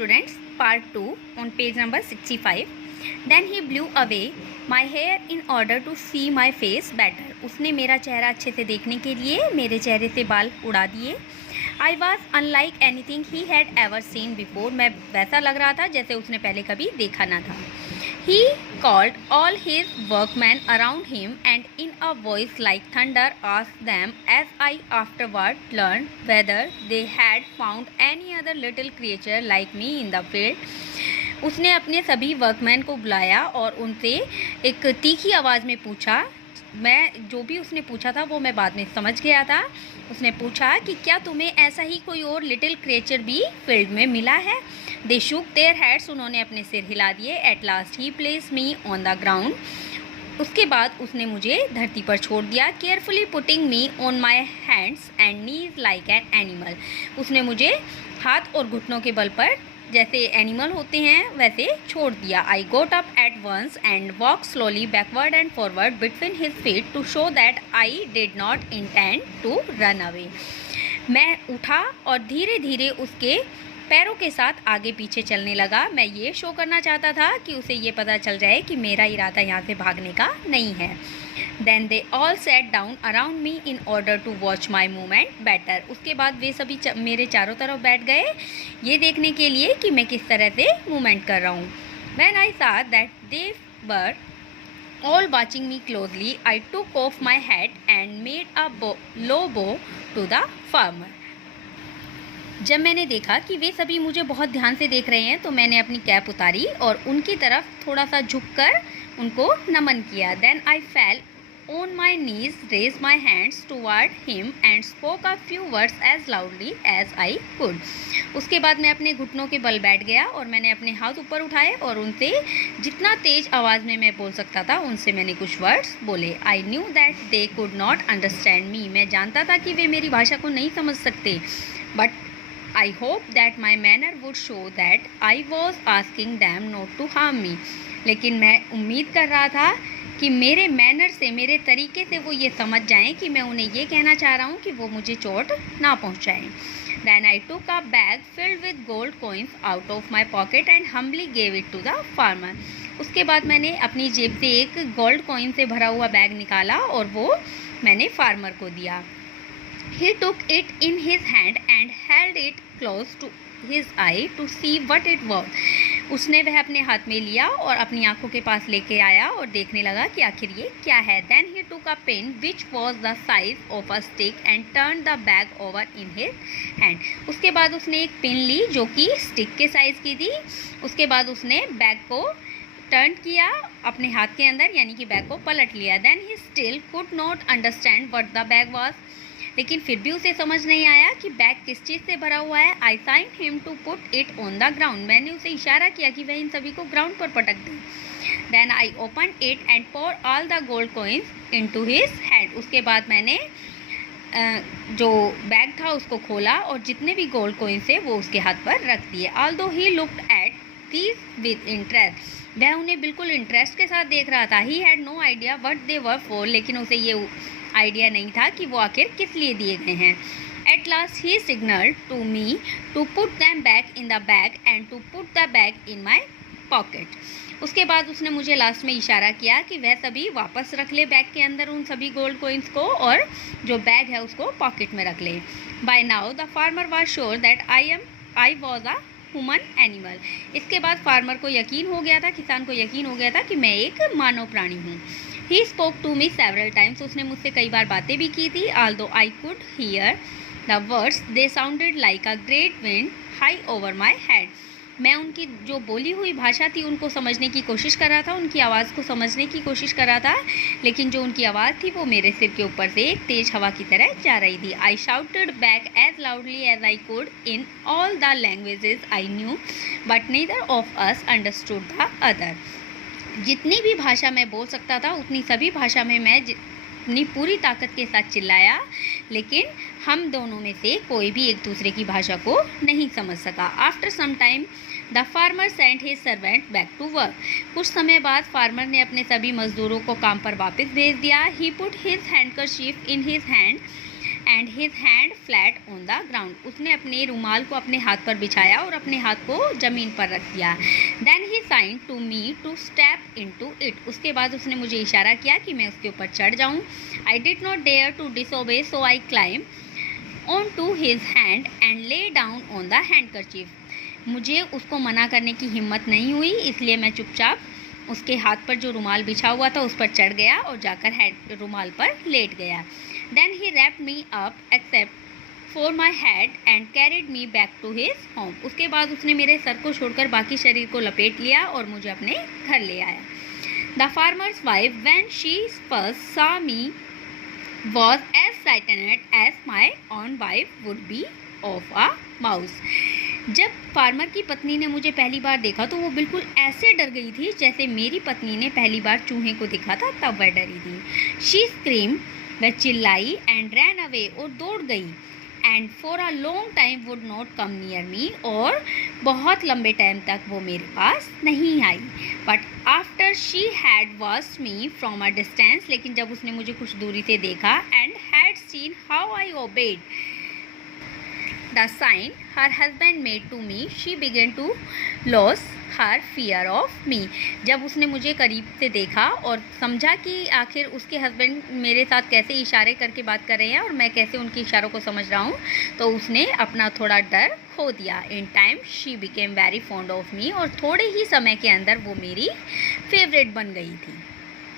students, part 2 on page number 65. Then he blew away my hair in order to see my face better. उसने मेरा चेहरा अच्छे से देखने के लिए मेरे चेहरे से बाल उड़ा दिए. I was unlike anything he had ever seen before. मैं वैसा लग रहा था जैसे उसने पहले कभी देखा ना था. He called all his workmen around him and in a voice like thunder asked them, as I afterward learned, whether they had found any other little creature like me in the field. उसने अपने सभी workman को बुलाया और उनसे एक तीखी आवाज़ में पूछा. मैं जो भी उसने पूछा था वो मैं बाद में समझ गया था. उसने पूछा कि क्या तुम्हें ऐसा ही कोई और लिटिल क्रिएचर भी फील्ड में मिला है. दे शुक देयर हेड्स. उन्होंने अपने सिर हिला दिए. At last he place me on the ground. उसके बाद उसने मुझे धरती पर छोड़ दिया. Carefully putting me on my hands and knees like an animal. उसने मुझे हाथ और घुटनों के बल पर जैसे एनिमल होते हैं वैसे छोड़ दिया. I got up at once and walk slowly backward and forward between his feet to show that I did not intend to run away. मैं उठा और धीरे धीरे उसके पैरों के साथ आगे पीछे चलने लगा. मैं ये शो करना चाहता था कि उसे ये पता चल जाए कि मेरा इरादा यहाँ से भागने का नहीं है. Then they all sat down around me in order to watch my movement better. उसके बाद वे सभी मेरे चारों तरफ बैठ गए ये देखने के लिए कि मैं किस तरह से मूवमेंट कर रहा हूँ. When I saw that they were all watching me closely, I took off my hat and made a low bow to the farmer. जब मैंने देखा कि वे सभी मुझे बहुत ध्यान से देख रहे हैं तो मैंने अपनी कैप उतारी और उनकी तरफ थोड़ा सा झुककर उनको नमन किया. Then I fell on my knees, raised my hands toward him and spoke a few words as loudly as I could. उसके बाद मैं अपने घुटनों के बल बैठ गया और मैंने अपने हाथ ऊपर उठाए और उनसे जितना तेज आवाज़ में मैं बोल सकता था उनसे मैंने कुछ वर्ड्स बोले. I knew that they could not understand me. मैं जानता था कि वे मेरी भाषा को नहीं समझ सकते. But I hope that my manner would show that I was asking them not to harm me. लेकिन मैं उम्मीद कर रहा था कि मेरे मैनर से, मेरे तरीके से वो ये समझ जाएं कि मैं उन्हें ये कहना चाह रहा हूँ कि वो मुझे चोट ना पहुँचाएं. Then I took a bag filled with gold coins out of my pocket and humbly gave it to the farmer. उसके बाद मैंने अपनी जेब से एक गोल्ड कॉइन से भरा हुआ बैग निकाला और वो मैंने फार्मर को दिया. He took it in his hand and held it close to his eye to see what it was. उसने वह अपने हाथ में लिया और अपनी आंखों के पास लेके आया और देखने लगा कि आखिर ये क्या है. Then he took a pin which was the size of a stick and turned the bag over in his hand. उसके बाद उसने एक पिन ली जो कि स्टिक के साइज़ की थी. उसके बाद उसने बैग को टर्न किया अपने हाथ के अंदर, यानी कि बैग को पलट लिया. Then he still could not understand what the bag was. लेकिन फिर भी उसे समझ नहीं आया कि बैग किस चीज़ से भरा हुआ है. I signed him to put it on the ground. मैंने उसे इशारा किया कि वह इन सभी को ग्राउंड पर पटक दे. Then I opened it and poured all the gold coins into his hand. उसके बाद मैंने जो बैग था उसको खोला और जितने भी गोल्ड कॉइन्स थे वो उसके हाथ पर रख दिए. Although he looked at these with interest. वह उन्हें बिल्कुल इंटरेस्ट के साथ देख रहा था. He had no idea what they were for. लेकिन उसे ये आइडिया नहीं था कि वो आखिर किस लिए दिए गए हैं. At last he signaled to me to put them back in the bag and to put the bag in my pocket. उसके बाद उसने मुझे लास्ट में इशारा किया कि वह सभी वापस रख ले बैग के अंदर उन सभी गोल्ड कॉइन्स को और जो बैग है उसको पॉकेट में रख ले. By now the farmer was sure that I was a human animal. इसके बाद फार्मर को यकीन हो गया था, किसान को यकीन हो गया था कि मैं एक मानव प्राणी हूँ. He spoke to me several times. उसने मुझसे कई बार बातें भी की थी. Although I could hear the words, they sounded like a great wind high over my head. मैं उनकी जो बोली हुई भाषा थी उनको समझने की कोशिश कर रहा था, उनकी आवाज़ को समझने की कोशिश कर रहा था, लेकिन जो उनकी आवाज़ थी वो मेरे सिर के ऊपर से एक तेज़ हवा की तरह जा रही थी. I shouted back as loudly as I could in all the languages I knew, but neither of us understood the other. जितनी भी भाषा मैं बोल सकता था उतनी सभी भाषा में मैं अपनी पूरी ताकत के साथ चिल्लाया, लेकिन हम दोनों में से कोई भी एक दूसरे की भाषा को नहीं समझ सका. After some time the farmer sent his servant back to work. कुछ समय बाद फार्मर ने अपने सभी मजदूरों को काम पर वापस भेज दिया. He put his handkerchief in his hand and his hand flat on the ground, उसने अपने रुमाल को अपने हाथ पर बिछाया और अपने हाथ को ज़मीन पर रख दिया। Then he sign to me to step into it, उसके बाद उसने मुझे इशारा किया कि मैं उसके ऊपर चढ़ जाऊँ। I did not dare to disobey so I climb on to his hand and lay down on the handkerchief, मुझे उसको मना करने की हिम्मत नहीं हुई, इसलिए मैं चुपचाप उसके हाथ पर जो रुमाल बिछा हुआ था उस पर चढ़ गया और जाकर रुमाल पर लेट गया। Then he wrapped me up except for my head and carried me back to his home, उसके बाद उसने मेरे सर को छोड़कर बाकी शरीर को लपेट लिया और मुझे अपने घर ले आया। The farmer's wife when she first सा मी was as frightened as my own wife would be of a mouse, जब फार्मर की पत्नी ने मुझे पहली बार देखा तो वो बिल्कुल ऐसे डर गई थी जैसे मेरी पत्नी ने पहली बार चूहे को देखा था तब वह डरी थी। शी स्क्रीम, वह चिल्लाई एंड रैन अवे, और दौड़ गई। And for a long time would not come near me, और बहुत लंबे टाइम तक वो मेरे पास नहीं आई। But after she had watched me from a distance, लेकिन जब उसने मुझे कुछ दूरी से देखा and had seen how I obeyed the sign her husband made to me, she began to lose her fear of me, जब उसने मुझे करीब से देखा और समझा कि आखिर उसके हस्बैंड मेरे साथ कैसे इशारे करके बात कर रहे हैं और मैं कैसे उनके इशारों को समझ रहा हूँ, तो उसने अपना थोड़ा डर खो दिया। In time she became very fond of me, और थोड़े ही समय के अंदर वो मेरी फेवरेट बन गई थी।